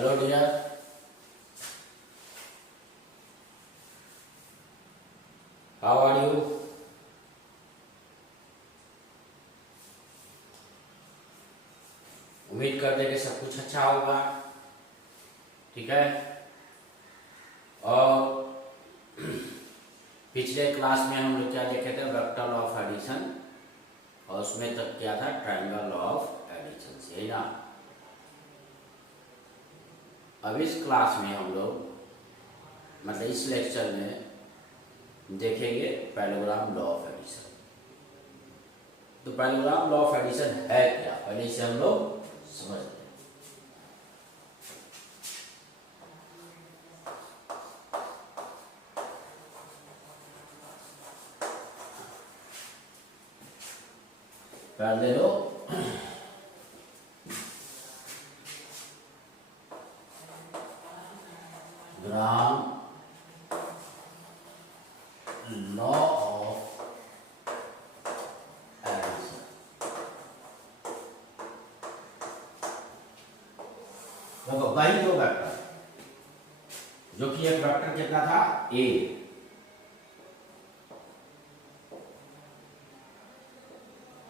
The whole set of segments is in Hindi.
Hello dear, how are you? उम्मीद करते हैं कि सब कुछ अच्छा होगा। ठीक है। और पिछले क्लास में हम लोग क्या देखे थे? वेक्टर ऑफ एडिशन, और उसमें तक क्या था? ट्रायंगल ऑफ एडिशन, सही ना। अब इस क्लास में हम लोग मतलब इस लेक्चर में देखेंगे पैरेललोग्राम लॉ ऑफ एडिशन। तो पैरेललोग्राम लॉ ऑफ एडिशन है क्या, पहले इसे हम लोग समझते हैं। Parallelogram law of addition. देखो वही दो वेक्टर, जो कि एक वेक्टर कितना था? ए,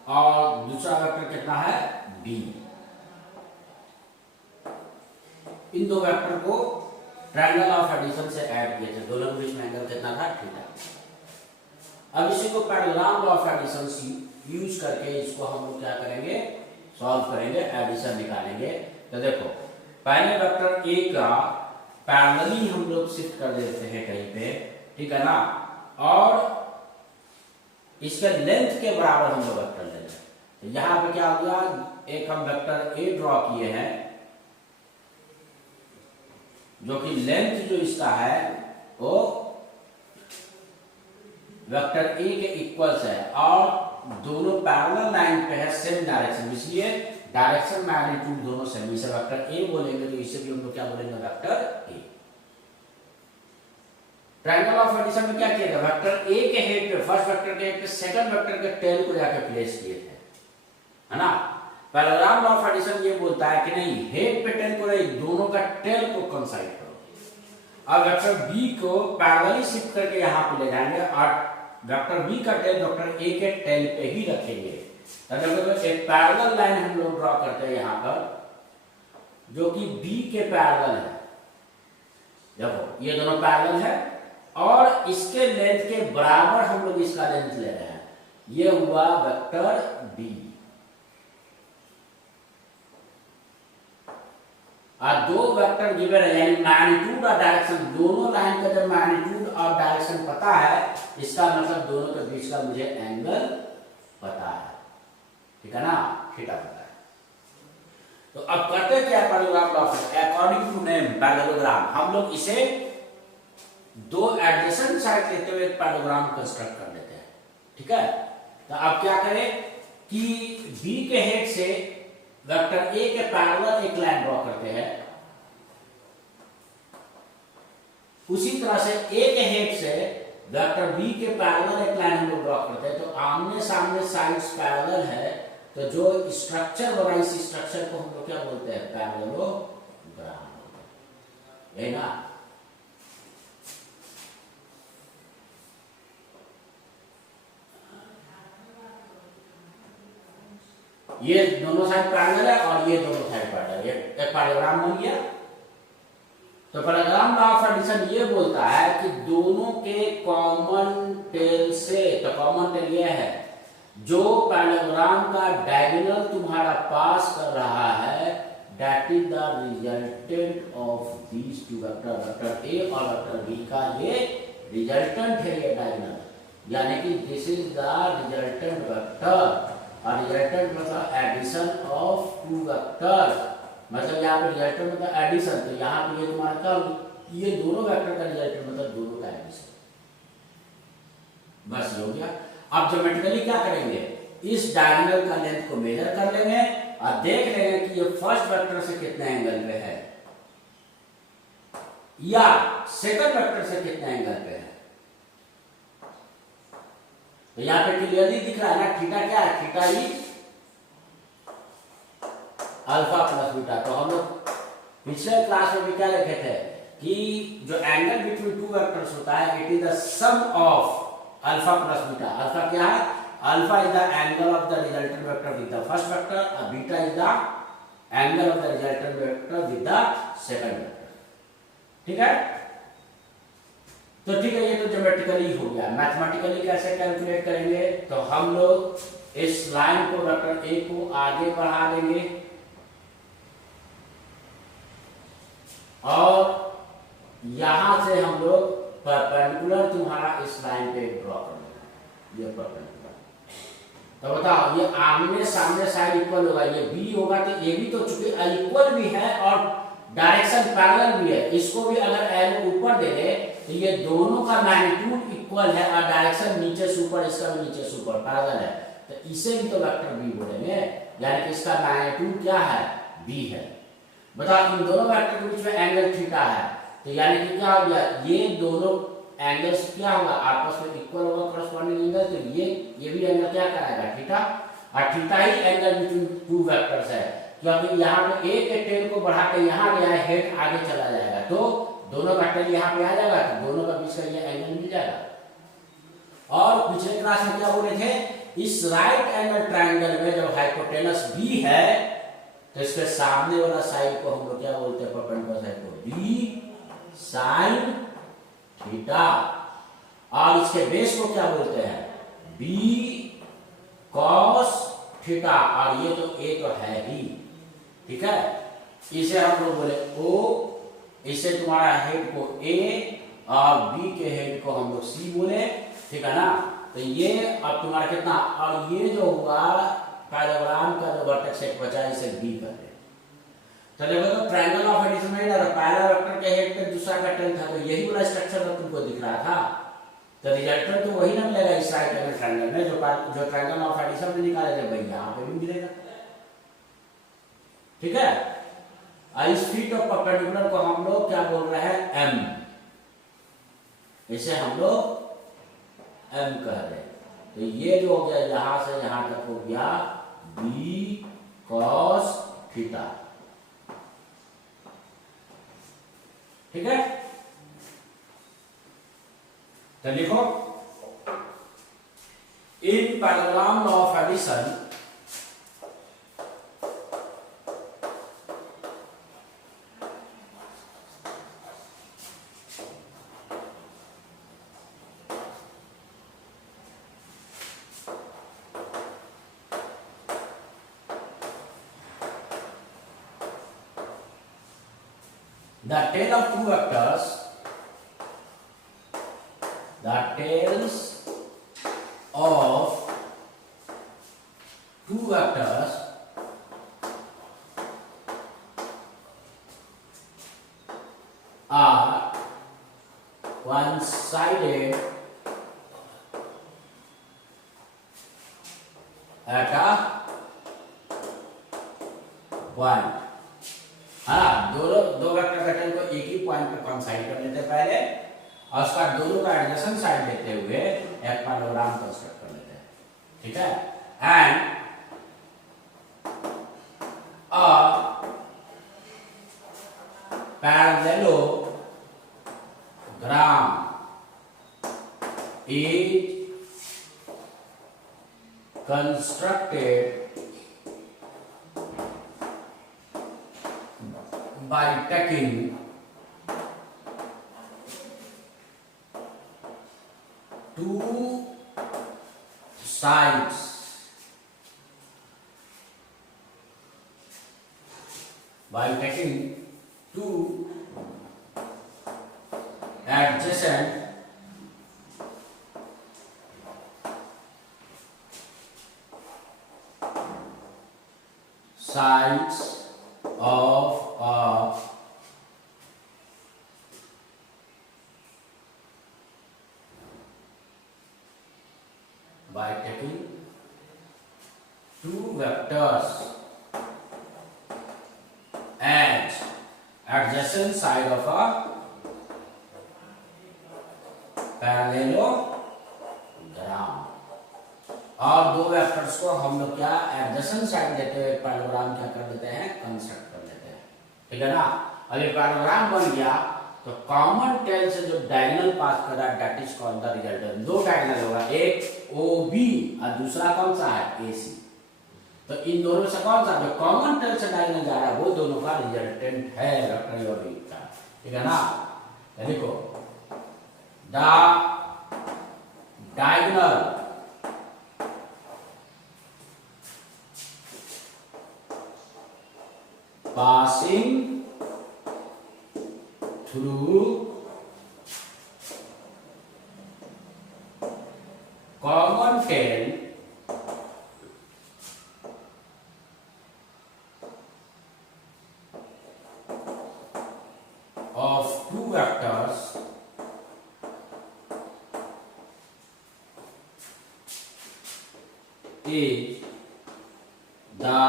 और दूसरा वेक्टर कितना है? बी। इन दो वेक्टर को ट्रायंगल ऑफ एडिशन से ऐड किए थे। दोनों के बीच में एंगल कितना था? थीटा। अब इसी को parallelogram law of addition use करके इसको हम लोग क्या करेंगे? सॉल्व करेंगे, एडिशन निकालेंगे। तो देखो, पहले वेक्टर ए का पैरेलली हम लोग शिफ्ट कर देते हैं कहीं पे, ठीक है ना, और इसके लेंथ के बराबर हम लोग वेक्टर ले लें। तो यहां पे क्या हो गया? एक हम वेक्टर ए ड्रॉ किए हैं, जो कि लेंथ जो इसका है वो वेक्टर ए के इक्वल्स है, और दोनों पैरेलल लाइन पे है, सेम डायरेक्शन, इसलिए डायरेक्शन मैग्नीट्यूड दोनों सेम। इसे वेक्टर ए बोलेंगे, तो इसे भी हम लोग क्या बोलेंगे? Vector A. Triangle of addition में क्या किया गया? वेक्टर ए के हेड पे, फर्स्ट वेक्टर के हेड पे सेकंड वेक्टर के टेल को जाके प्लेस किए थे, है ना। पैरेललोग्राम लॉ ऑफ एडिशन ये बोलता है कि नहीं, हेड पे टेल को नहीं, दोनों का टेल को कंसाइड करो। अब वेक्टर बी को पैरेलली शिफ्ट करके यहां पे ले जाएंगे, और वेक्टर बी का टेल वेक्टर ए के टेल पे ही रखेंगे। तो एक पैरेलल लाइन हम लोग ड्रॉ करते हैं यहां पर, जो कि बी के पैरेलल है। देखो ये दोनों पैरेलल है, और इसके लेंथ के बराबर हम लोग इसका लेंथ ले रहे हैं। ये हुआ वेक्टर बी। और दो वेक्टर गिवन है, यानी मैग्नीट्यूड और डायरेक्शन, दोनों लाइन का जब मैग्नीट्यूड और डायरेक्शन पता है, इसका मतलब दोनों के बीच का मुझे एंगल पता है, ठीक है ना, थीटा पता है। तो अब करते क्या? Parallelogram law of, according to name parallelogram, हम लोग इसे दो एडजेसेंट साइड लेते हुए एक पैरेललोग्राम कंस्ट्रक्ट कर लेते हैं, ठीक है। तो अब क्या करें कि बी के हेड से वेक्टर ए के पैरेलल एक लाइन ड्रॉ करते हैं, उसी तरह से ए के हेड से वेक्टर बी के पैरेलल एक लाइन हम लोग ड्रॉ करते हैं। तो आमने सामने साइड्स पैरेलल है, तो जो स्ट्रक्चर बना, इस स्ट्रक्चर को हम लोग क्या बोलते हैं? पैरेललोग्राम, है ना। ये दोनों साइड पैरेलल है, और ये दोनों साइड पैरेलल, ये एक पैरेललोग्राम बन गया। तो पैरेललोग्राम लॉ ऑफ एडिशन ये बोलता है कि दोनों के कॉमन टेल से, तो कॉमन टेल ये है, जो पैरेललोग्राम का डायगोनल तुम्हारा पास कर रहा है, that is the resultant of these two vector, vector A और वेक्टर बी का ये रिजल्टेंट है, ये डायगोनल, यानी कि this is the resultant vector. और रिजल्टेंट मतलब एडिशन ऑफ टू वेक्टर, मतलब यहाँ पे रिजल्टेंट मतलब एडिशन। तो यहाँ पे ये तुम्हारा क्या, ये दोनों वेक्टर का रिजल्टेंट मतलब दोनों का एडिशन, बस हो गया। अब ज्योमेट्रिकली क्या करेंगे? इस डायगोनल का लेंथ को मेजर कर लेंगे, और देख लेंगे कि ये फर्स्ट वेक्टर से कितने एंगल पे है, या सेकंड वेक्टर से कितने एंगल पे है। तो यहाँ पे क्लियरली दिख रहा है ना, थीटा क्या है? Theta is alpha plus beta. तो हम लोग पिछले क्लास में भी क्या लिखे थे कि जो एंगल बिटवीन टू वेक्टर्स होता है it is the sum of alpha plus beta. Alpha क्या है? Alpha is the angle of the resultant vector with the first vector और beta is the angle of the resultant vector with the second vector. ठीक है, तो ठीक है, ये तो ज्योमेट्रिकली हो गया। मैथमेटिकली कैसे कैलकुलेट करेंगे? तो हम लोग इस लाइन को वेक्टर ए को आगे बढ़ा देंगे और यहां से हम लोग परपेंडिकुलर तुम्हारा इस लाइन पे ड्रॉ कर देंगे, ये परपेंडिकुलर। तो बताओ, ये आमने सामने साइड इक्वल होगा, ये बी होगा तो ये भी तो चूंकि इक्वल भी है और डायरेक्शन पैरेलल भी है, इसको भी अगर एरो ऊपर दे दे तो ये दोनों का मैग्नीट्यूड इक्वल है और डायरेक्शन नीचे से ऊपर, इसका भी नीचे से ऊपर पैरेलल है, तो इसे भी तो वेक्टर बी बोलेंगे, यानी कि इसका मैग्नीट्यूड क्या है? बी है। बताओ, इन दोनों वेक्टर के बीच में एंगल थीटा है, तो यानी कि क्या हो गया? ये दोनों एंगल्स क्या होगा? आपस में इक्वल होगा कॉरेस्पॉन्डिंग एंगल, तो ये भी एंगल क्या कराएगा? थीटा। और थीटा ही एंगल बिटवीन टू वेक्टर्स है, क्योंकि यहाँ पे ए के टेल को बढ़ा के यहाँ गया है, हेड आगे चला जाएगा तो दोनों वेक्टर यहाँ पे आ जाएगा, तो दोनों का बीच का ये एंगल मिल जाएगा। और पिछले क्लास में क्या बोले थे? इस राइट एंगल ट्रायंगल में जब हाइपोटेनस बी है तो इसके सामने वाला साइड को हम लोग क्या बोलते हैं? परपेंडिकुलर साइड को बी साइन थीटा, और इसके बेस को क्या बोलते हैं? बी कॉस थीटा, और ये तो ए तो है ही। ठीक है, इसे हम लोग बोले ओ, इसे तुम्हारा हेड को ए और बी के हेड को हम लोग सी बोले। ठीक है ना, तो ये अब तुम्हारा कितना, और ये जो हुआ पैराग्राम का जो वर्टेक्स एक बचा, इसे बी कर दे। तो देखो, तो ट्रायंगल ऑफ एडिशन में ना पहला वेक्टर के हेड पे दूसरा वेक्टर था, तो यही वाला स्ट्रक्चर तो तुमको दिख रहा था, तो रिजल्टेंट तो वही ना मिलेगा इस राइट एंगल ट्रायंगल में, जो ट्रायंगल ऑफ एडिशन में निकाले थे भाई, यहाँ पे भी मिलेगा। ठीक है, इस फीट ऑफ परपेंडिकुलर को हम लोग क्या बोल रहे हैं? एम, इसे हम लोग एम कह रहे हैं। तो ये जो हो गया यहां से यहां तक हो गया बी कॉस थीटा। ठीक है, तो लिखो, in parallelogram law of addition the tail of two vectors, the tails of two vectors are one-sided at a point। हाँ, दो वेक्टर का टेल को एक ही पॉइंट पे कंसाइड कर लेते हैं पहले, और उसका दोनों का एडजेसेंट साइड लेते हुए एक पैराग्राम कंस्ट्रक्ट कर लेते हैं। ठीक है, and parallelogram is constructed by taking two sides adjacent sides of a by taking two vectors as adjacent side of a parallelogram, और दो वेक्टर्स को हम लोग क्या एडजेसेंट साइड देते हुए पैरेललोग्राम क्या कर देते हैं, कंस्ट्रक्ट कर लेते हैं। ठीक है ना। अगर पैराग्राम बन गया तो कॉमन टेल से जो डायगोनल पास कर रहा है that is called the resultant. दो डायगोनल होगा, एक OB और दूसरा कौन सा है AC। तो इन दोनों से कौन सा जो कॉमन टेल से डायगोनल जा रहा है वो दोनों का रिजल्टेंट है वेक्टर A और B का, ठीक है ना। देखो the diagonal passing through common tail of two vectors is the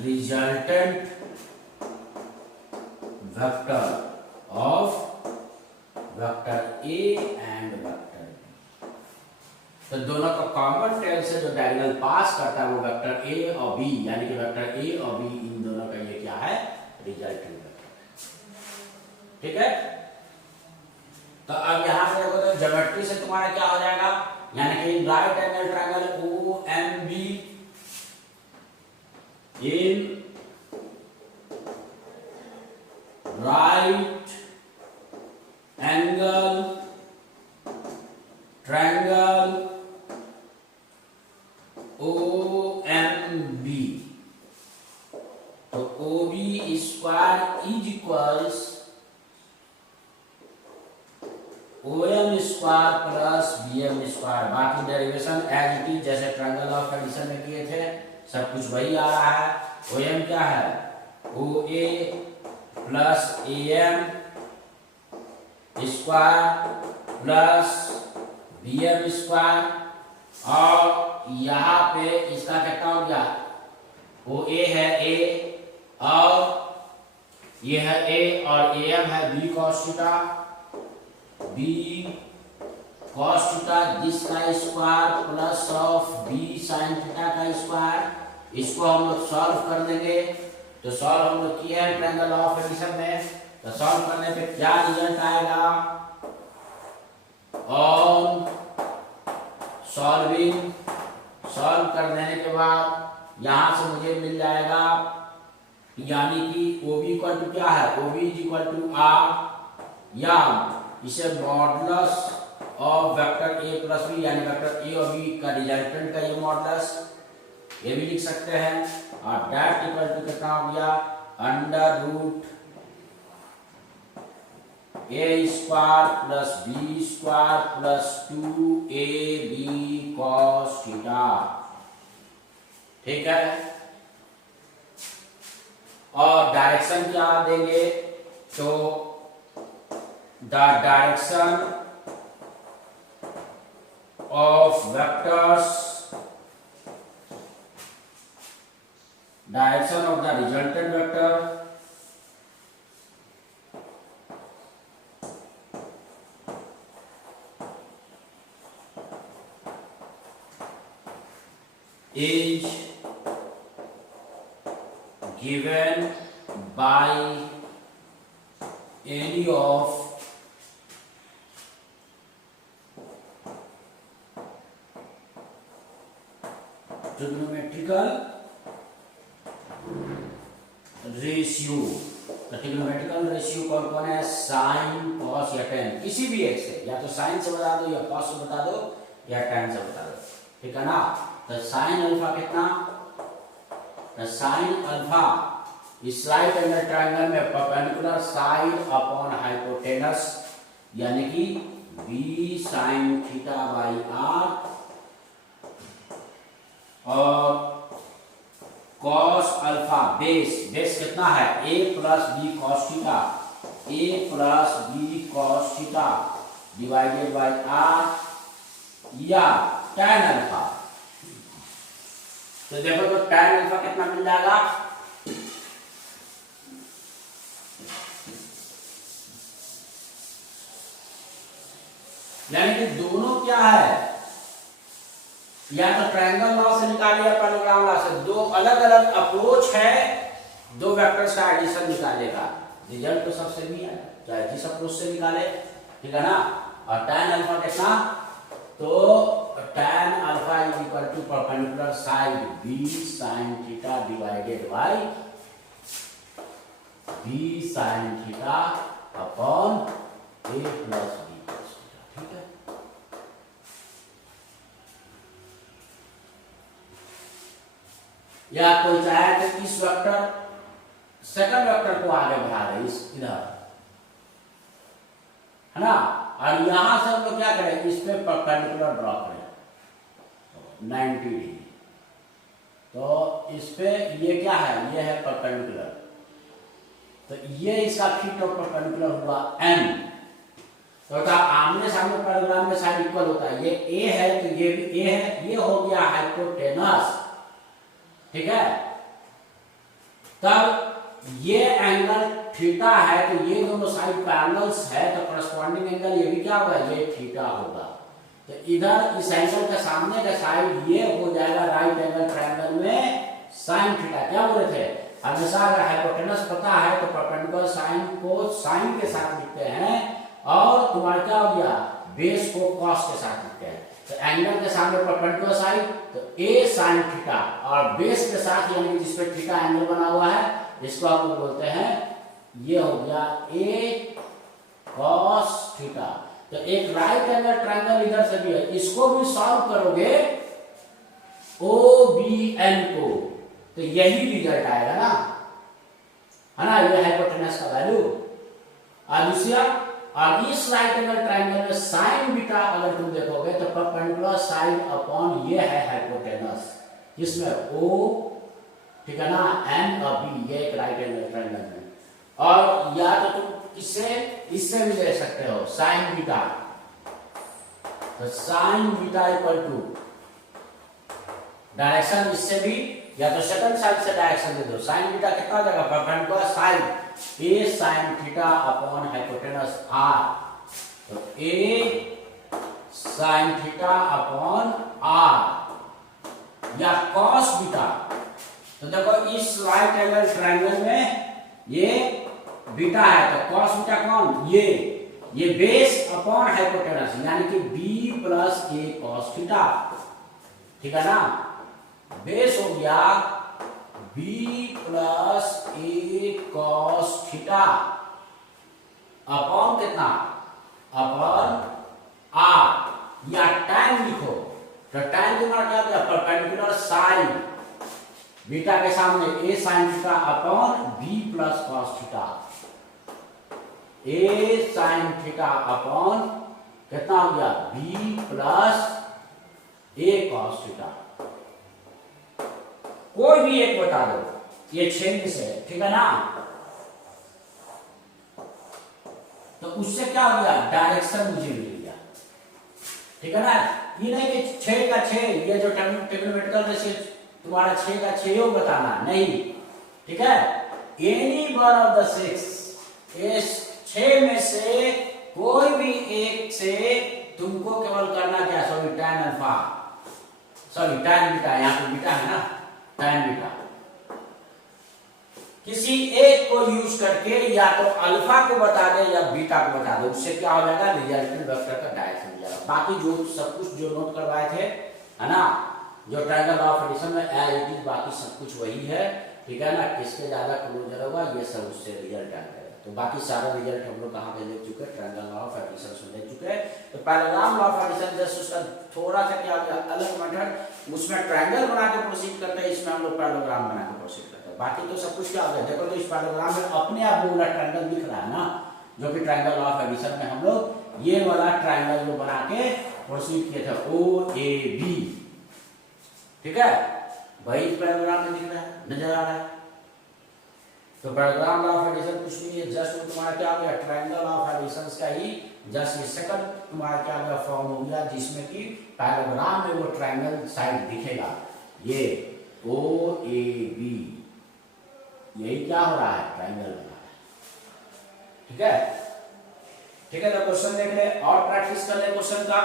resultant vector of vector A and vector B। तो दोनों का कॉमन टेल से जो डायगोनल पास करता है वो वेक्टर A और B, यानी कि वेक्टर A और B इन दोनों का ये क्या है रिजल्टेंट वेक्टर, ठीक है। तो अब यहां पे देखो तो ज्योमेट्री से तुम्हारा क्या हो जाएगा, यानी कि right angle triangle OMB in right angle triangle OMB, तो OB square is equals OM square plus BM square. बाकी डेरिवेशन एज इट इज जैसे ट्रायंगल ऑफ एडिशन में किए थे सब कुछ वही आ रहा है। OM क्या है OA plus AM square plus BM square, और यहाँ पे इसका कितना हो गया OA है A और ये है A और AM है B cos theta, B cos theta जिसका square plus of B sin theta का स्क्वायर। इसको हम लोग सॉल्व कर देंगे, तो सॉल्व हम लोग किया है ट्रायंगल ऑफ एडिशन में, तो सॉल्व करने पे क्या रिजल्ट आएगा ऑन सॉल्विंग। सॉल्व कर देने के बाद यहां से मुझे मिल जाएगा, यानी कि OB इक्वल टू क्या है OB is equal to R, या इसे modulus of vector A plus B, यानी वेक्टर A और B का रिजल्टेंट का ये मॉडुलस ये भी लिख सकते हैं, और दैट इक्वल टू कितना हो गया under root A square plus B square plus 2AB cos theta, ठीक है। और डायरेक्शन क्या देंगे, तो the direction of vectors, direction of the resultant vector is given by any of trigonometrical ratio. Trigonometrical ratio कौन कौन है साइन कॉस या टेन, किसी भी एक से, या तो साइन से बता दो या कॉस से बता दो या टेन से बता दो, ठीक है ना। तो साइन अल्फा कितना, तो साइन अल्फा इस राइट एंगल ट्रायंगल में परपेंडिकुलर साइड अपॉन हाइपोटेनस, यानी कि B sin theta by R, और cos अल्फा बेस कितना है A plus B cos theta, A plus B cos theta divided by R, या tan अल्फा। तो देखो तो tan अल्फा कितना मिल जाएगा, यानी कि दोनों क्या है, या तो ट्रायंगल लॉ से निकालिए या पैरेललोग्राम लॉ से, दो अलग अलग अप्रोच है दो वेक्टर्स का एडिशन निकालेगा, रिजल्ट तो सब सेम ही आएगा, चाहे जिस अप्रोच से निकाले, ठीक है ना। और tan अल्फा कितना, तो tan alpha is equal to perpendicular side b sin theta divided by b sin theta upon a plus b cos theta, ठीक है। या कोई चाहे तो इस वेक्टर सेकंड वेक्टर को आगे बढ़ा दे इस इधर, है ना, और यहां से हम लोग क्या करें, इस पे परपेंडिकुलर ड्रॉ करें 90 डिग्री। तो इस पे ये क्या है, ये है परपेंडिकुलर, तो ये इसका फीट ऑफ परपेंडिकुलर हुआ n। तो आमने सामने पैराग्राम में साइड इक्वल होता है, ये a है तो ये भी a है, ये हो गया हाइपोटेनस, ठीक है। तब ये एंगल थीटा है तो ये दोनों साइड पैरेलल्स है, तो करस्पॉन्डिंग एंगल ये भी क्या होगा, ये थीटा होगा। तो इधर इस एंगल के सामने का साइड ये हो जाएगा राइट एंगल ट्रायंगल में साइन थीटा। क्या बोले थे, हमेशा अगर हाइपोटेनस पता है तो परपेंडिकुलर साइन को साइन के साथ लिखते हैं, और तुम्हारा क्या हो गया, बेस को कॉस के साथ लिखते हैं। तो एंगल के सामने परपेंडिकुलर साइड तो a sin थीटा, और बेस के साथ यानी जिस पे थीटा एंगल बना हुआ है इसको हम लोग बोलते हैं, ये हो गया a cos थीटा। तो एक राइट एंगल ट्रायंगल इधर से भी है, इसको भी सॉल्व करोगे OBN को तो यही रिजल्ट आएगा ना, है ना, ये हाइपोटेनस का वैल्यू। और दूसरा, और इस राइट एंगल ट्रायंगल में साइन बीटा अगर तुम देखोगे तो परपेंडिकुलर साइन अपॉन ये है हाइपोटेनस, जिसमें O, ठीक है ना, N और B, ये एक राइट एंगल ट्रायंगल में। और या तो तुम इससे भी ले सकते हो साइन बीटा, तो sine beta equal to direction इससे भी, या तो सेकंड साइड से डायरेक्शन दे दो, साइन बीटा कितना हो जाएगा, perpendicular side a sin theta upon hypotenuse r, तो a sin theta upon r, या cos बीटा। तो देखो इस राइट एंगल ट्रायंगल में ये बीटा है, तो cos बीटा कौन, ये बेस अपॉन हाइपोटेनस यानी कि b plus a cos theta, ठीक है ना। बेस हो गया b plus a cos theta upon कितना, अपॉन r, या tan लिखो, तो tan तुम्हारा क्या होगा, परपेंडिकुलर साइन बीटा के सामने a sin theta upon b plus cos theta, a sin theta upon कितना हो गया, b plus a cos theta. कोई भी एक बता दो, ये 6 से, ठीक है ना। तो उससे क्या हो गया, डायरेक्शन मुझे मिल गया, ठीक है ना। ये नहीं कि 6 का 6, ये जो ट्रिग्नोमेट्रिकल रेशियो तुम्हारा 6 का 6 हो बताना नहीं, ठीक है। एनी वन ऑफ द 6, इस 6 में से कोई भी एक से तुमको केवल करना क्या, sorry tan alpha, sorry tan beta, यहाँ पे बीटा है ना, tan बीटा, किसी एक को यूज करके या तो अल्फा को बता दे या बीटा को बता दे, उससे क्या हो जाएगा, रिजल्टेंट वेक्टर का डायरेक्शन मिल जाएगा। बाकी जो सब कुछ जो नोट करवाए थे, है ना, जो ट्रायंगल ऑफ एडिशन में एज इट इज बाकी सब कुछ वही है, ठीक है ना। किसके ज्यादा क्लोजर होगा ये सब उससे रिजल्ट आएगा। तो बाकी सारा रिजल्ट हम लोग कहाँ पे देख चुके हैं, ट्रायंगल ऑफ एडिशन से देख चुके हैं। तो पैराग्राम ऑफ एडिशन जस्ट उसका थोड़ा सा क्या हो गया अलग मेथड, उसमें ट्रायंगल बना के प्रोसीड करते हैं, इसमें हम लोग पैराग्राम बना के प्रोसीड करते हैं। बाकी तो सब कुछ क्या हो गया, देखो तो इस पैराग्राम में अपने आप वो वाला ट्रायंगल दिख रहा है ना, जो कि ट्रायंगल ऑफ एडिशन में हम लोग ये वाला ट्रायंगल जो बना के प्रोसीड किए थे OAB, ठीक है, वही पैराग्राम में दिख रहा है, नजर आ रहा है। तो पैराग्राम ऑफ एडिशन कुछ नहीं है, जस्ट तुम्हारा क्या हो गया, ट्रायंगल ऑफ एडिशन का ही जस्ट ये सेकंड तुम्हारा क्या हो गया फॉर्म हो गया, जिसमें कि पैराग्राम में वो ट्रायंगल साइड दिखेगा, ये OAB, यही क्या हो रहा है, ट्रायंगल बना रहा है, ठीक है। ठीक है, तो क्वेश्चन देख ले और प्रैक्टिस कर ले क्वेश्चन का।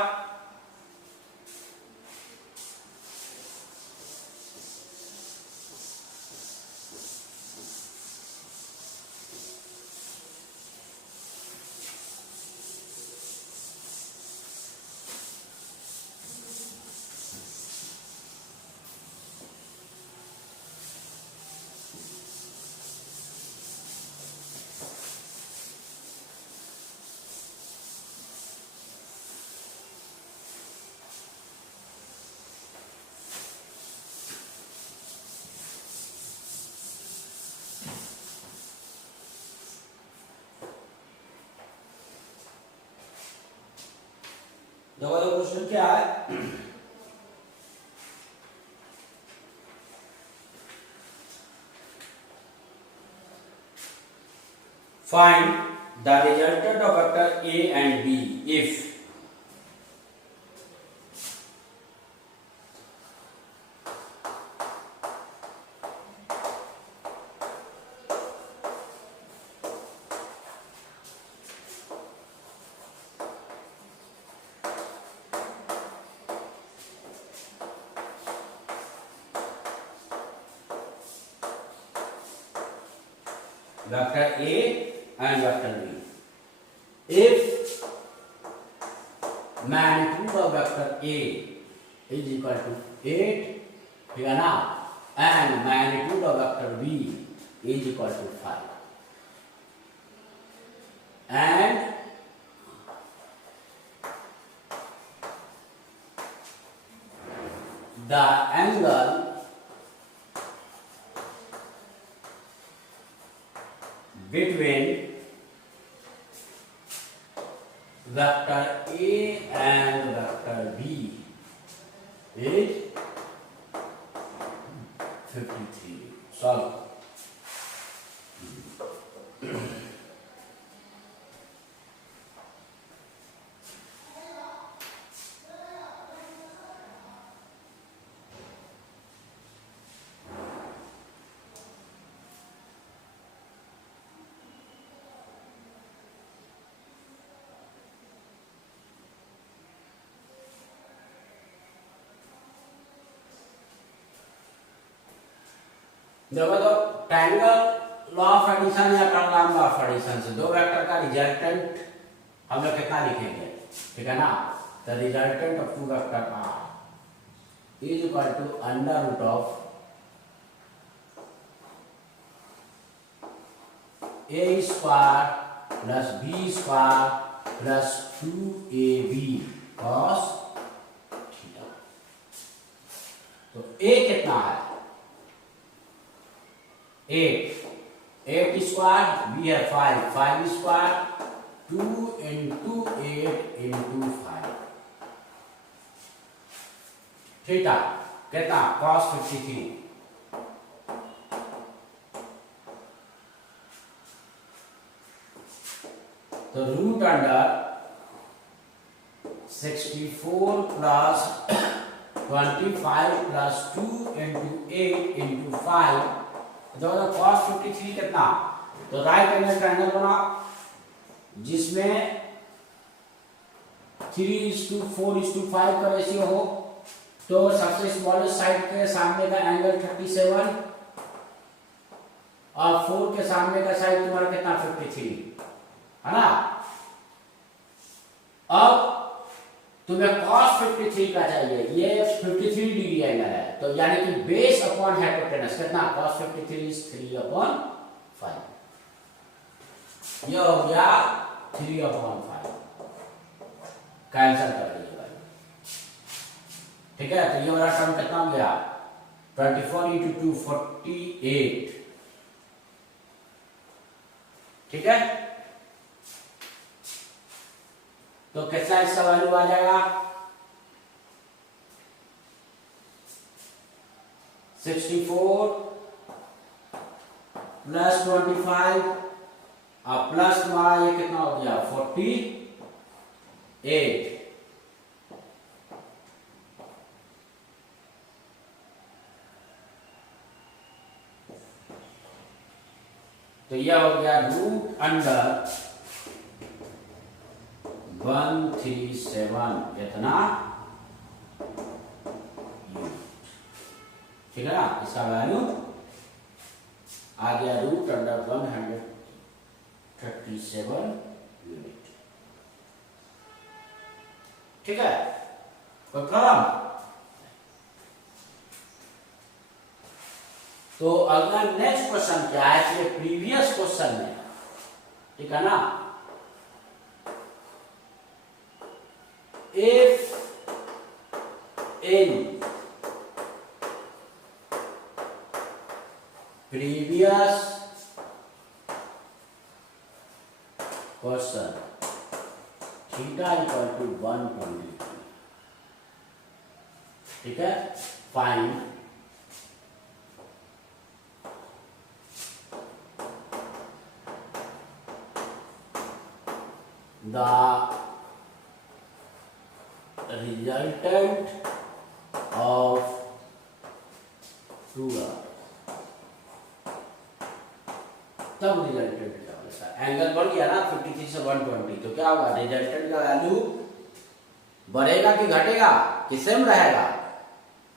देखो ये क्वेश्चन क्या है, find the resultant of vector a and b if vector a and vector b. If magnitude of vector a is equal to 8, ठीक है ना, and magnitude of vector b is equal to 5, and the angle between vector A and vector B is 53. Solve. देखो तो ट्रायंगल लॉ ऑफ एडिशन या पैरेलल लॉ ऑफ एडिशन से दो वेक्टर का रिजल्टेंट हम लोग कितना लिखेंगे, ठीक है ना, the resultant of two vector R is equal to under root of A square plus B square plus 2ab cos theta. तो ए कितना है, 8 स्क्वायर, बी है 5 स्क्वायर, 2 इंटू 8 इंटू 5, थीटा कितना cos 53। तो root under 64 plus 25 plus 2 into 8 into 5, cos 53 कितना, तो राइट एंगल ट्रायंगल बना जिसमें 3:4:5 का रेशियो हो, तो सबसे स्मॉलेस्ट साइड के सामने का एंगल 37 और 4 के सामने का साइड तुम्हारा कितना 53 है ना। अब तुम्हें cos 53 का चाहिए, ये 53 डिग्री एंगल है, तो यानी कि बेस अपॉन हाइपोटेनस कितना, cos 53 is 3/5, ये हो गया 3/5, कैंसिल कर दीजिए भाई, ठीक है। तो ये वाला टर्म कितना हो गया 24 × 2 48, ठीक है। तो कितना इसका वैल्यू आ जाएगा 64 प्लस 25 और प्लस तुम्हारा ये कितना हो गया 48, तो यह हो गया रूट अंडर 137 कितना, ठीक है ना, इसका वैल्यू आ गया रूट अंडर 137 यूनिट, ठीक है। कोई प्रॉब्लम? तो अगला नेक्स्ट क्वेश्चन क्या है, ये प्रीवियस क्वेश्चन में, ठीक है ना, if in previous question theta equal to 120 ठीक है, find the resultant of two, तब रिजल्टेंट क्या होगा। एंगल बढ़ गया ना 53 से 120, तो क्या होगा, रिजल्टेंट का वैल्यू बढ़ेगा कि घटेगा कि सेम रहेगा।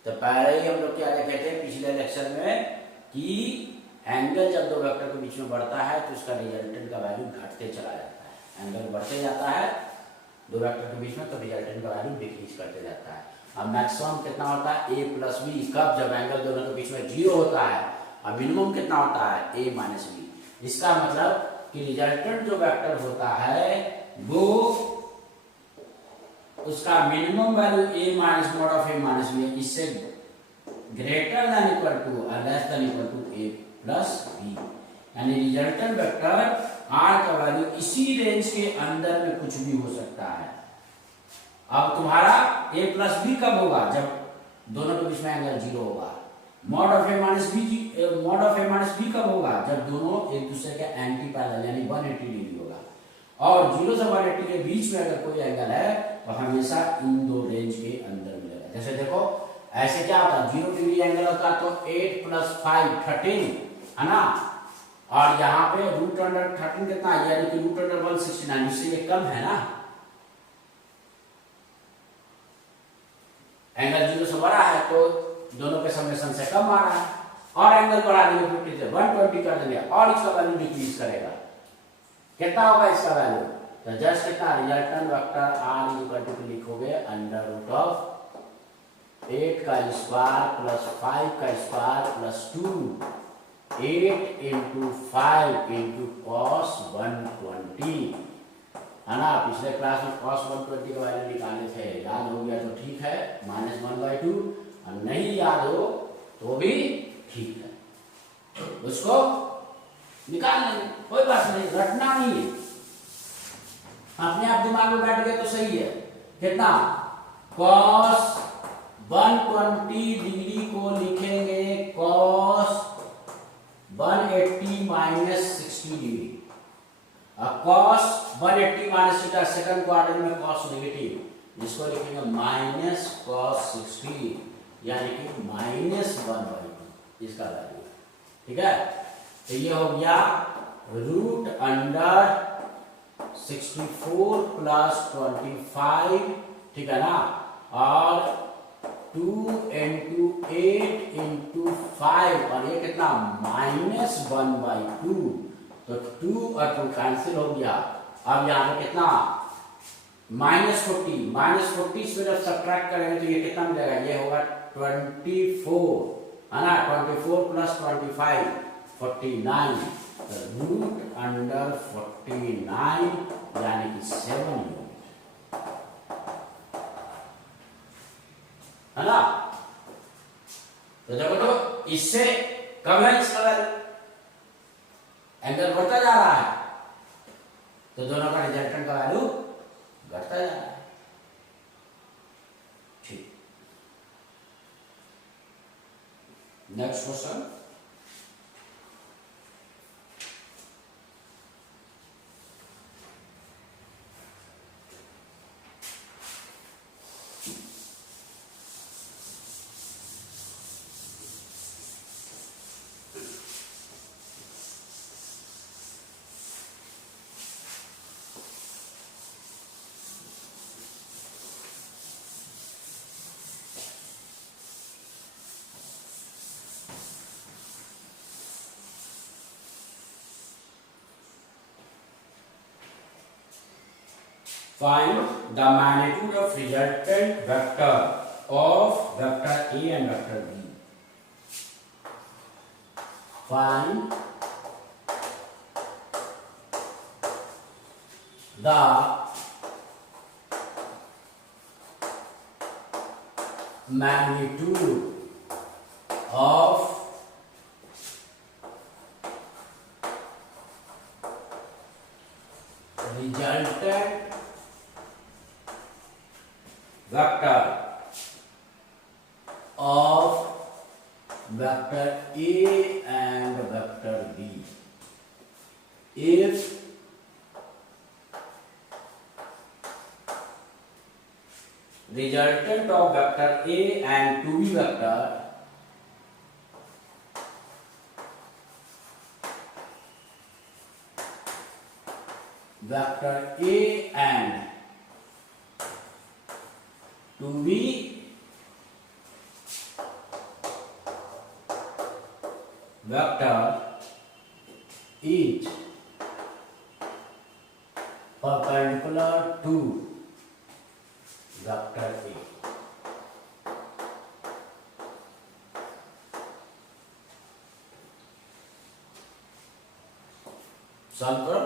तो पहले ही हम लोग क्या देखे थे पिछले लेक्चर में कि एंगल जब दो वेक्टर के बीच में बढ़ता है तो उसका रिजल्टेंट का वैल्यू घटते चला जाता है। एंगल बढ़ते जाता है दो वेक्टर के बीच में तो रिजल्टेंट का वैल्यू डिक्रीज करते जाता है। अब मैक्सिमम कितना होता है a प्लस बी, कब, जब एंगल दोनों के बीच में 0 होता है। और मिनिमम कितना होता है a माइनस बी। इसका मतलब कि रिजल्टेंट जो वेक्टर होता है वो उसका minimum value a minus mod of a minus B है, इससे ग्रेटर देन इक्वल टू और less than equal to a plus B. यानी रिजल्टेंट वेक्टर r का वैल्यू इसी रेंज के अंदर में कुछ भी हो सकता है। अब तुम्हारा a प्लस बी कब होगा, जब दोनों के बीच में एंगल 0 होगा। Mod of a minus B कब होगा, जब दोनों एक दूसरे के एंटी पैरेलल यानी 180 डिग्री होगा। और 0 से 180 के बीच में अगर कोई एंगल है तो हमेशा इन दो रेंज के अंदर मिलेगा। जैसे देखो ऐसे क्या होता है, 0 डिग्री एंगल होता है तो 8 + 5 13 है ना, और यहाँ पे √13 कितना है, यानी कि √169, इससे ये कम है ना। एंगल 0 से बड़ा है तो दोनों के समेशन से कम आ रहा है, और एंगल बढ़ा देंगे 50 से 120 कर देंगे और इसका वैल्यू डिक्रीज करेगा। कितना होगा इसका वैल्यू, तो जस्ट कितना, रिजल्टेंट वेक्टर r लिखोगे √8 का स्क्वायर प्लस 5 का स्क्वायर प्लस 2 8 × 5 × cos 120 है ना। पिछले क्लास में cos 120 का वैल्यू निकाले थे, याद हो गया तो ठीक है, -1/2, और नहीं याद हो तो भी ठीक है, उसको निकाल लेंगे, कोई बात नहीं, रटना नहीं है, अपने आप दिमाग में बैठ गया तो सही है। कितना, cos 120 डिग्री को लिखेंगे cos 180 - 60 डिग्री। अब cos 180 - थीटा सेकंड क्वाड्रेंट में cos नेगेटिव, इसको लिखेंगे -cos 60 यानी कि -1/2 इसका वैल्यू, ठीक है। तो ये हो गया √64 + 25, ठीक है ना, और 2 × 8 × 5, और ये कितना, -1/2, तो 2 और 2 कैंसिल हो गया। अब यहाँ पे कितना, -40 से जब सब्ट्रैक्ट करेंगे तो ये कितना मिलेगा, ये होगा 24 है ना, 24 + 25 49, √49 यानी कि 7 यूनिट है ना। तो देखो तो इससे कम है इसका वैल्यू, एंगल बढ़ता जा रहा है तो दोनों का रिजल्टेंट का वैल्यू घटता जा रहा है। ठीक, next question, find the magnitude of resultant vector of vector A and vector B. Find the magnitude of resultant vector of vector A and vector B if resultant of vector A and 2B vector A and 2B vector is perpendicular to vector A. Solve करो।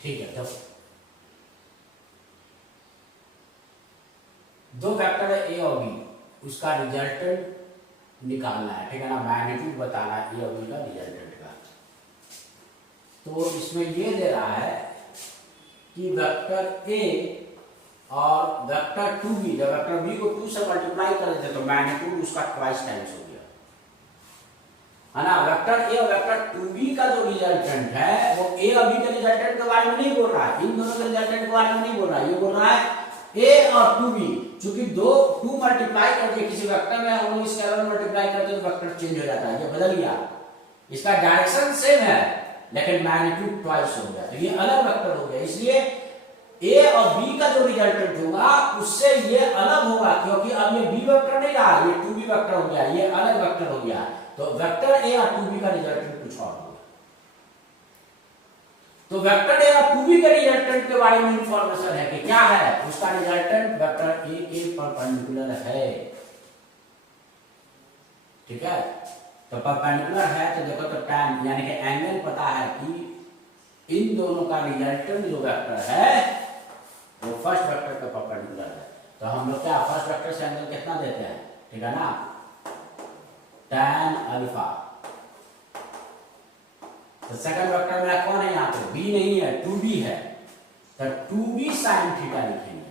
ठीक है, तो दो वेक्टर है ए और बी, उसका रिजल्टेंट निकालना है, ठीक है ना, मैग्नीट्यूड बताना है ए और बी का रिजल्टेंट का। तो इसमें ये दे रहा है कि वेक्टर ए और वेक्टर 2b, जब वेक्टर बी को 2 से मल्टीप्लाई कर देते तो मैग्नीट्यूड उसका ट्वाइस टाइम्स हो गया, है ना। वेक्टर ए और वेक्टर 2b का जो रिजल्टेंट है वो ए और बी के रिजल्टेंट के बारे में नहीं बोल रहा है, इन दोनों के रिजल्टेंट के बारे में नहीं बोल रहा है, ये बोल रहा है ए और 2b, चूंकि 2 मल्टीप्लाई करके किसी वेक्टर में हम लोग स्केलर मल्टीप्लाई करते हैं तो वेक्टर चेंज हो जाता है, ये बदल गया, इसका डायरेक्शन सेम है लेकिन मैग्नीट्यूड ट्वाइस हो गया, तो ये अलग वेक्टर हो गया। इसलिए ए और बी का जो रिजल्टेंट होगा उससे ये अलग होगा, क्योंकि अब ये बी वेक्टर नहीं रहा, ये 2b वेक्टर हो गया, ये अलग वेक्टर हो गया। तो वेक्टर ए और 2b का रिजल्टेंट कुछ और होगा। तो वेक्टर ए और 2b के रिजल्टेंट के बारे में इंफॉर्मेशन है कि क्या है, उसका रिजल्टेंट वेक्टर ए के परपेंडिकुलर है, ठीक है। तो परपेंडिकुलर है तो देखो तो tan यानी कि एंगल पता है कि इन दोनों का रिजल्टेंट जो वेक्टर है वो फर्स्ट वेक्टर का परपेंडिकुलर है। तो हम लोग क्या फर्स्ट वेक्टर से एंगल कितना देते हैं, ठीक है ना, tan अल्फा। तो सेकंड वेक्टर मेरा कौन है यहाँ पे, b नहीं है 2b है, तो 2b sin थीटा लिखेंगे,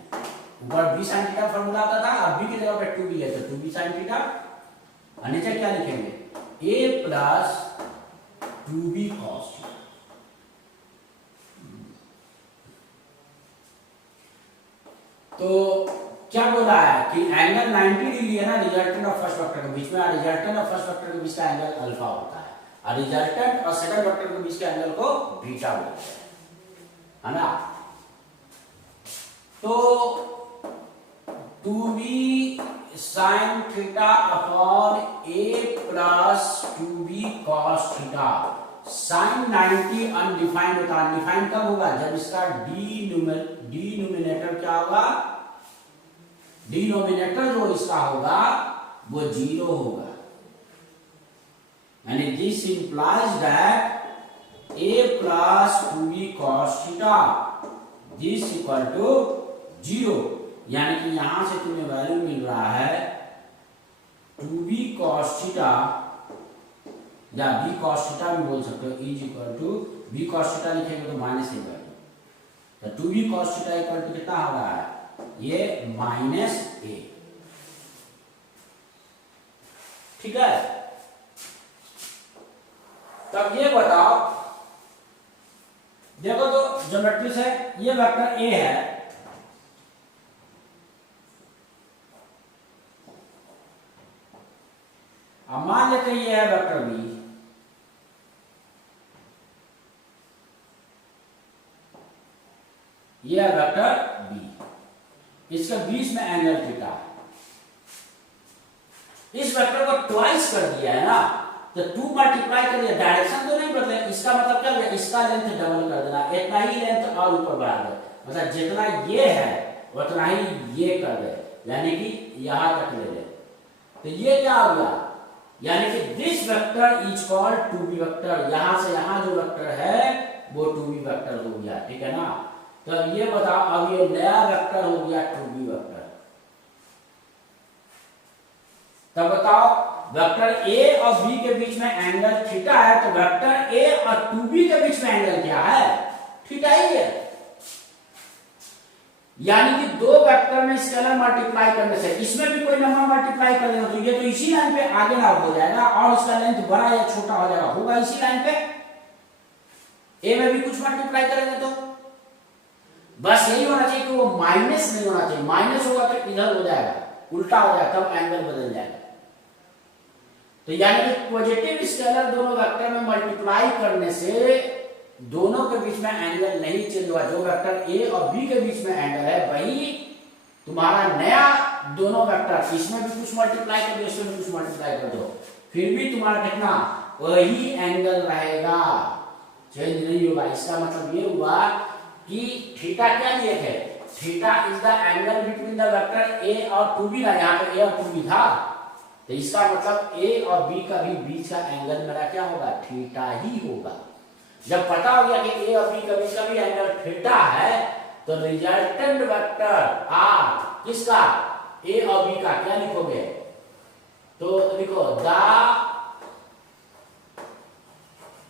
ऊपर b sin थीटा फॉर्मूला आता था, अब b की जगह पे 2b है तो 2b sin थीटा, और नीचे क्या लिखेंगे a plus 2b cos theta. तो क्या बोल रहा है कि एंगल 90 डिग्री है ना रिजल्टेंट और फर्स्ट वेक्टर के बीच में, और रिजल्टेंट और फर्स्ट वेक्टर के बीच का एंगल अल्फा होता है, और रिजल्टेंट और सेकंड वेक्टर के बीच के एंगल को बीटा बोलते हैं, है ना। तो 2b sin theta upon a plus 2b cos theta, sin 90 undefined होता है, अनडिफाइंड कब होगा जब इसका डिनोमिनेटर क्या होगा, डिनोमिनेटर जो इसका होगा वो 0 होगा, यानी this implies that a plus 2b cos theta this equal to 0, यानी कि यहां से तुम्हें वैल्यू मिल रहा है 2b cos थीटा या b cos थीटा भी बोल सकते हो, is equal to b cos theta लिखेंगे तो माइनस a वैल्यू, तो 2b cos theta equal to कितना हो रहा है, ये माइनस a, ठीक है। तब ये बताओ, देखो तो ज्योमेट्री से ये वेक्टर a है, अब मान लेते हैं ये है वेक्टर b, ये है वेक्टर b, इसके बीच में एंगल थीटा। इस वेक्टर को ट्वाइस कर दिया है ना, तो 2 मल्टीप्लाई कर दिया, डायरेक्शन तो नहीं बदले। इसका मतलब क्या है, इसका लेंथ डबल कर देना, इतना ही लेंथ और ऊपर बढ़ा दे, मतलब जितना ये है उतना ही ये कर दे, यानी कि यहां तक ले ले। तो ये क्या हो गया, यानी कि this vector is called 2b vector. यहां से यहां जो वेक्टर है वो 2b वेक्टर हो गया, ठीक है ना। तो ये बताओ, अब ये नया वेक्टर हो गया 2b वेक्टर। तब बताओ, वेक्टर a और b के बीच में एंगल थीटा है, तो वेक्टर a और 2b के बीच में एंगल क्या है, थीटा ही है। यानी कि दो वेक्टर में स्केलर मल्टीप्लाई करने से, इसमें भी कोई नंबर मल्टीप्लाई कर देना, तो ये तो इसी लाइन पे आगे ना हो जाएगा, और इसका लेंथ बड़ा या छोटा हो जाएगा, होगा इसी लाइन पे। ए में भी कुछ मल्टीप्लाई करेंगे तो बस यही होना चाहिए कि वो माइनस नहीं होना चाहिए, माइनस होगा तो इधर हो जाएगा, उल्टा हो जाएगा, तब एंगल बदल जाएगा। तो यानी कि पॉजिटिव स्केलर दोनों वेक्टर में मल्टीप्लाई करने से दोनों के बीच में एंगल नहीं चेंज हुआ। जो वेक्टर ए और बी के बीच में एंगल है वही तुम्हारा नया दोनों वेक्टर, इसमें भी कुछ मल्टीप्लाई कर दो, इसमें भी कुछ मल्टीप्लाई कर दो, फिर भी तुम्हारा कितना वही एंगल रहेगा, चेंज नहीं होगा। इसका मतलब ये हुआ कि थीटा क्या दिए थे, theta is the angle between the vector A और 2b ना, यहाँ पे ए और 2b था, तो इसका मतलब ए और बी का भी बीच का एंगल मेरा क्या होगा, थीटा ही होगा। जब पता हो गया कि ए और बी का बीच का भी एंगल थीटा है, तो रिजल्टेंट वेक्टर आर किसका, ए और बी का क्या लिखोगे, तो लिखो the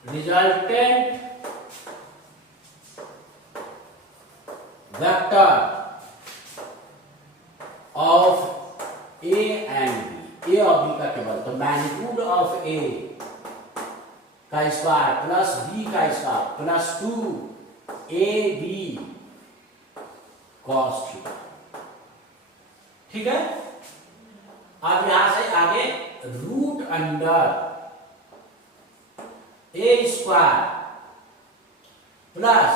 resultant vector of A and B, A और बी का केवल, तो मैग्नीट्यूड ऑफ ए का स्क्वायर प्लस बी का square plus 2ab cos theta, ठीक है। अब यहां से आगे root under A square plus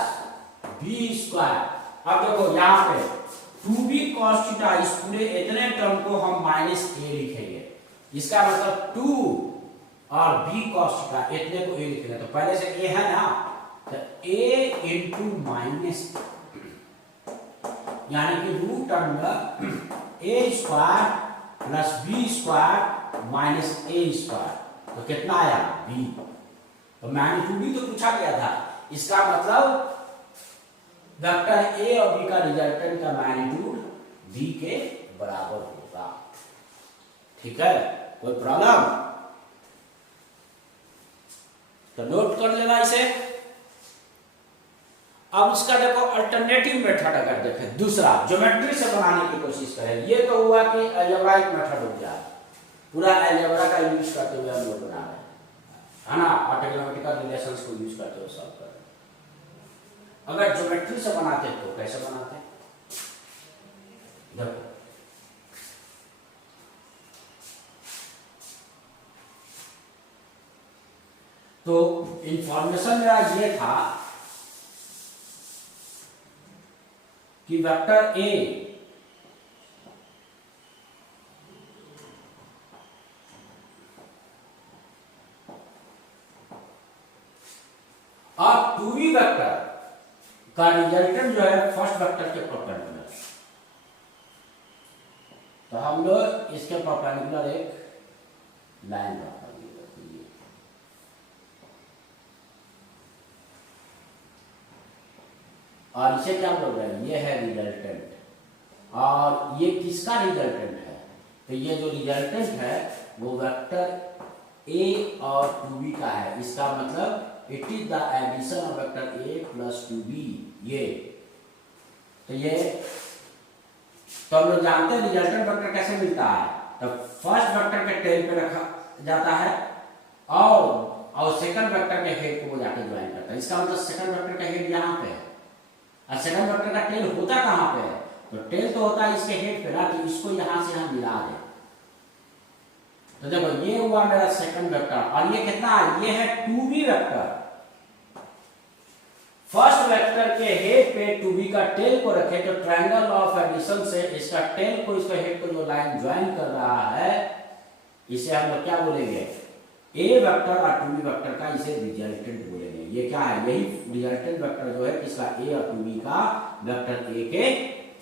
B square. अब देखो यहां पे 2b cos थीटा, इस पूरे इतने टर्म को हम माइनस a लिखेंगे, इसका मतलब 2 और b cos थीटा इतने को a लिखेंगे, तो पहले से a है ना, तो a इंटू माइनस, यानी कि root under A square plus B square minus A square, तो कितना आया b। तो मैग्नीट्यूड भी तो पूछा गया था, इसका मतलब वेक्टर ए और बी का रिजल्टेंट का मैग्नीट्यूड b के बराबर होगा, ठीक है। कोई प्रॉब्लम, तो नोट कर लेना इसे। अब इसका देखो अल्टरनेटिव मेथड अगर देखें, दूसरा ज्योमेट्री से बनाने की कोशिश करें। ये तो हुआ कि अलजेब्राइक मेथड हो गया, पूरा अलजेब्रा का यूज करते हुए हम लोग बना रहे हैं ना, और ट्रिग्नोमेट्रिकल रिलेशंस को यूज करते हुए सॉल्व कर रहे हैं। अगर ज्योमेट्री से बनाते तो कैसे बनाते, देखो तो इंफॉर्मेशन मेरा ये था कि वेक्टर ए और 2b वेक्टर का रिजल्टेंट जो है फर्स्ट वेक्टर के परपेंडिकुलर, तो हम लोग इसके परपेंडिकुलर एक लाइन ड्रा कर देंगे, और इसे क्या बोल रहे हैं, ये है रिजल्टेंट, और ये किसका रिजल्टेंट है, तो ये जो रिजल्टेंट है वो वेक्टर a और 2b का है। इसका मतलब it is the addition of vector a plus 2b, ये तो ये तो हम लोग जानते हैं रिजल्टेंट वेक्टर कैसे मिलता है, तो फर्स्ट वेक्टर के टेल पे रखा जाता है और सेकंड वेक्टर के हेड को वो जाकर ज्वाइन करता है। इसका मतलब सेकंड वेक्टर का हेड यहाँ पे है, और सेकंड वेक्टर का टेल होता कहां पे है, तो टेल तो होता है इसके हेड पे ना, तो इसको यहां से यहां मिला दे। तो देखो ये हुआ मेरा सेकंड वेक्टर, और ये कितना है, ये है 2b वेक्टर। फर्स्ट वेक्टर के हेड पे टू बी का टेल को रखे तो ट्रायंगल लॉ ऑफ एडिशन से इसका टेल को इसका हेड को जो लाइन ज्वाइन कर रहा है इसे हम लोग क्या बोलेंगे, ए वेक्टर और टू बी वेक्टर का इसे रिजल्टेंट बोलेंगे। ये क्या है, यही रिजल्टेंट वेक्टर जो है किसका, ए और टू बी का वेक्टर ए के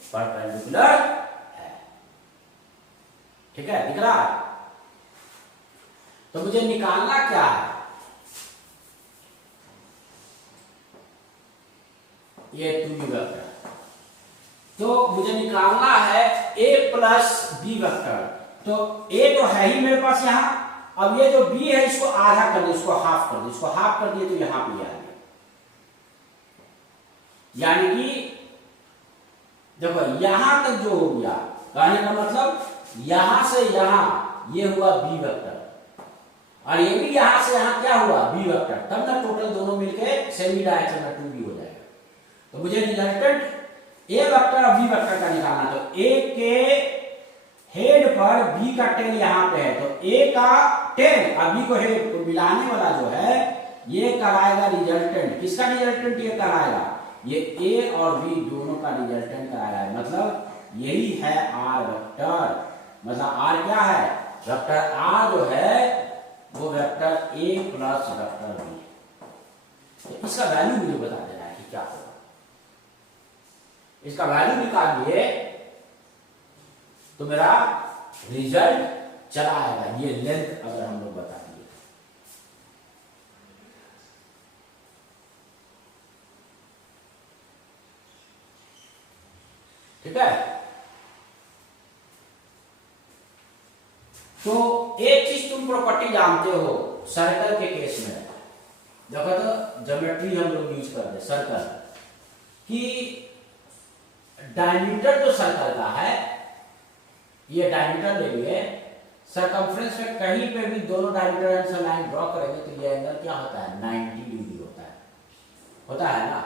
परपेंडिकुलर है। ठीक है, दिख रहा है। तो मुझे निकालना क्या है, ये टू बी वेक्टर, तो मुझे निकालना है a प्लस बी वेक्टर। तो a तो है ही मेरे पास यहां, अब ये जो b है इसको आधा कर दे, इसको हाफ कर दे, इसको हाफ कर दिए तो यहां पे आ गया। यानी कि देखो यहां तक जो हो गया, कहने का मतलब यहां से यहां ये हुआ b वेक्टर और ये भी यहां से यहां क्या हुआ b वेक्टर, तब ना टोटल दोनों मिलके सेमी डायरेक्शन में 2b हो जाएगा। तो मुझे रिजल्टेंट ए वेक्टर और बी वेक्टर का निकालना, तो ए के हेड पर बी का टेल यहां पे है, तो ए का टेल और बी को हेड को मिलाने वाला जो है ये कराएगा रिजल्टेंट। किसका रिजल्टेंट ये कराएगा, ये ए और बी दोनों का रिजल्टेंट कराएगा। मतलब यही है आर वेक्टर, मतलब आर क्या है, वेक्टर आर जो है वो vector A plus vector B. तो इसका वैल्यू मुझे बता देना है कि क्या होगा, इसका वैल्यू निकालिए तो मेरा रिजल्ट चला आएगा। ये लेंथ अगर हम लोग बता दिए, ठीक है। तो एक चीज तुम प्रॉपर्टी जानते हो सर्कल के केस में, देखो तो ज्योमेट्री हम लोग यूज करते हैं सर्कल कि डायमीटर जो सर्कल का है, ये डायमीटर ले लिए, सरकमफ्रेंस में कहीं पे भी दोनों डायमीटर से लाइन ड्रॉ करेंगे तो ये एंगल क्या होता है, 90 डिग्री होता है ना।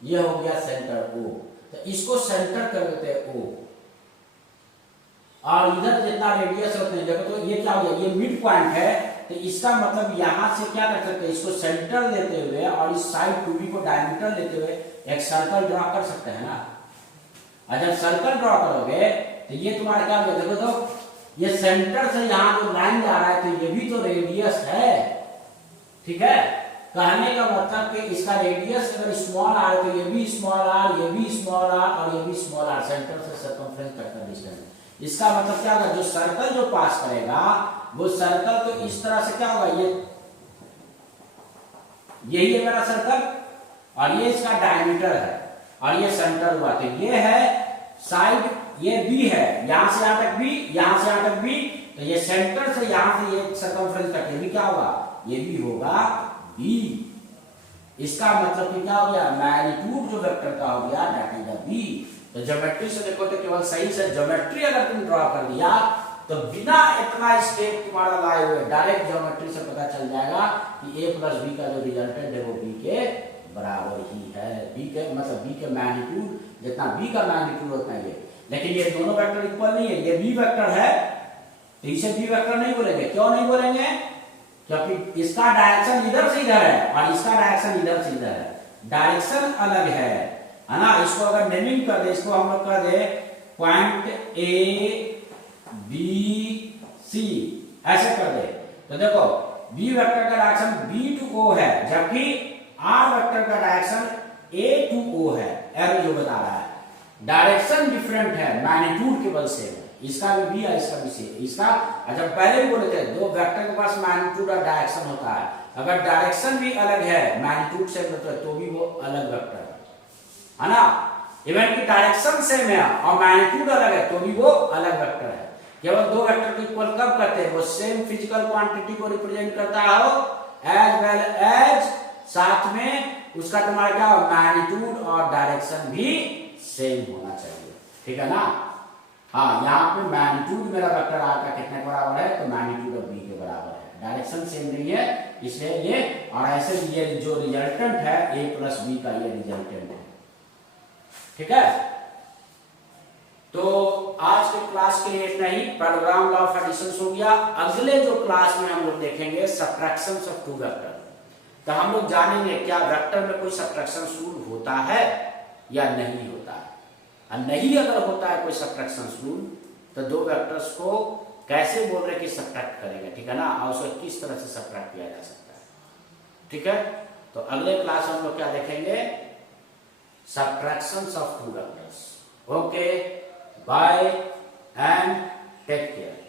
ये हो गया सेंटर ओ, तो इसको सेंटर कर देते हैं ओ, और इधर जितना रेडियस होते हैं, देखो तो ये क्या हो गया, ये मिड पॉइंट है, तो इसका मतलब यहां से क्या कर सकते हैं, इसको सेंटर लेते हुए और इस साइड टू बी को डायमीटर लेते हुए एक सर्कल ड्रॉ कर सकते हैं ना। और जब सर्कल ड्रॉ करोगे तो ये तुम्हारा क्या होगा, देखो तो ये सेंटर से यहां जो लाइन जा रहा है तो ये भी तो रेडियस है, ठीक है। कहने का मतलब कि इसका रेडियस अगर स्मॉल आर तो ये भी स्मॉल आर, ये भी स्मॉल आर और ये भी स्मॉल आर, सेंटर से सर्कमफ्रेंस तक का डिस्टेंस। इसका मतलब क्या होगा, जो सर्कल जो पास करेगा वो सर्कल तो इस तरह से क्या होगा, ये यही है मेरा सर्कल और ये इसका डायमीटर है और ये सेंटर हुआ, तो ये है साइड, ये बी है, यहां से यहां तक बी, यहां से यहां तक बी, तो ये सेंटर से यहां से ये सर्कमफ्रेंस तक ये भी क्या होगा, ये भी होगा बी। इसका मतलब कि क्या हो गया, मैग्नीट्यूड जो वेक्टर का हो गया दैट इज द बी। तो ज्योमेट्री से देखो तो केवल सही से ज्योमेट्री अगर तुम ड्रॉ कर दिया तो बिना इतना स्टेप तुम्हारा लाए हुए डायरेक्ट ज्योमेट्री से पता चल जाएगा कि a प्लस बी का जो रिजल्टेंट है वो b के बराबर ही है। b के मतलब b के मैग्नीट्यूड जितना b का मैग्नीट्यूड होता है ये, लेकिन ये दोनों वेक्टर इक्वल नहीं है, ये b वेक्टर है तो इसे b वेक्टर नहीं बोलेंगे। क्यों नहीं बोलेंगे, क्योंकि इसका डायरेक्शन इधर से इधर है और इसका डायरेक्शन इधर से इधर है, डायरेक्शन अलग है ना। इसको अगर नेमिंग कर दे, इसको हम लोग कर दे पॉइंट ए बी सी ऐसे कर दे, तो देखो बी वेक्टर का डायरेक्शन बी टू ओ है, जबकि आर वेक्टर का डायरेक्शन ए टू ओ है। एरो जो बता रहा है डायरेक्शन डिफरेंट है, मैग्नीट्यूड केवल सेम है, इसका भी बी है इसका भी सी। इसका अच्छा पहले भी बोले थे दो वेक्टर के पास मैग्नीट्यूड और डायरेक्शन होता है, अगर डायरेक्शन भी अलग है मैग्नीट्यूड से तो भी वो अलग वेक्टर है ना। इवन की डायरेक्शन सेम है और मैग्नीट्यूड अलग है तो भी वो अलग वेक्टर है। केवल दो वेक्टर को इक्वल कब करते हैं, वो सेम फिजिकल क्वांटिटी को रिप्रेजेंट करता हो एज वेल एज साथ में उसका तुम्हारा क्या मैग्नीट्यूड और डायरेक्शन भी सेम होना चाहिए, ठीक है ना। हाँ, यहाँ पे मैग्नीट्यूड मेरा वेक्टर आर का कितने के बराबर है, तो मैग्नीट्यूड ऑफ बी के बराबर है, डायरेक्शन सेम नहीं है इसलिए ये, और ऐसे ये जो रिजल्टेंट है a प्लस बी का ये रिजल्टेंट है, ठीक है। तो आज के क्लास के लिए इतना ही, पैराग्राम लॉ ऑफ एडिशन हो गया। अगले जो क्लास में हम लोग देखेंगे सब्ट्रैक्शंस ऑफ टू वेक्टर। तो हम लोग जानेंगे क्या वेक्टर में कोई सब्ट्रैक्शन रूल होता है या नहीं होता है। और नहीं अगर होता है कोई सब्ट्रैक्शन रूल तो दो वेक्टर्स को कैसे बोल रहे कि सब्ट्रैक्ट करेगा, ठीक है ना, और उसको किस तरह से सब्ट्रैक्ट किया जा सकता है। ठीक है, तो अगले क्लास में हम लोग क्या देखेंगे, subtractions of two vectors. Okay, bye and take care.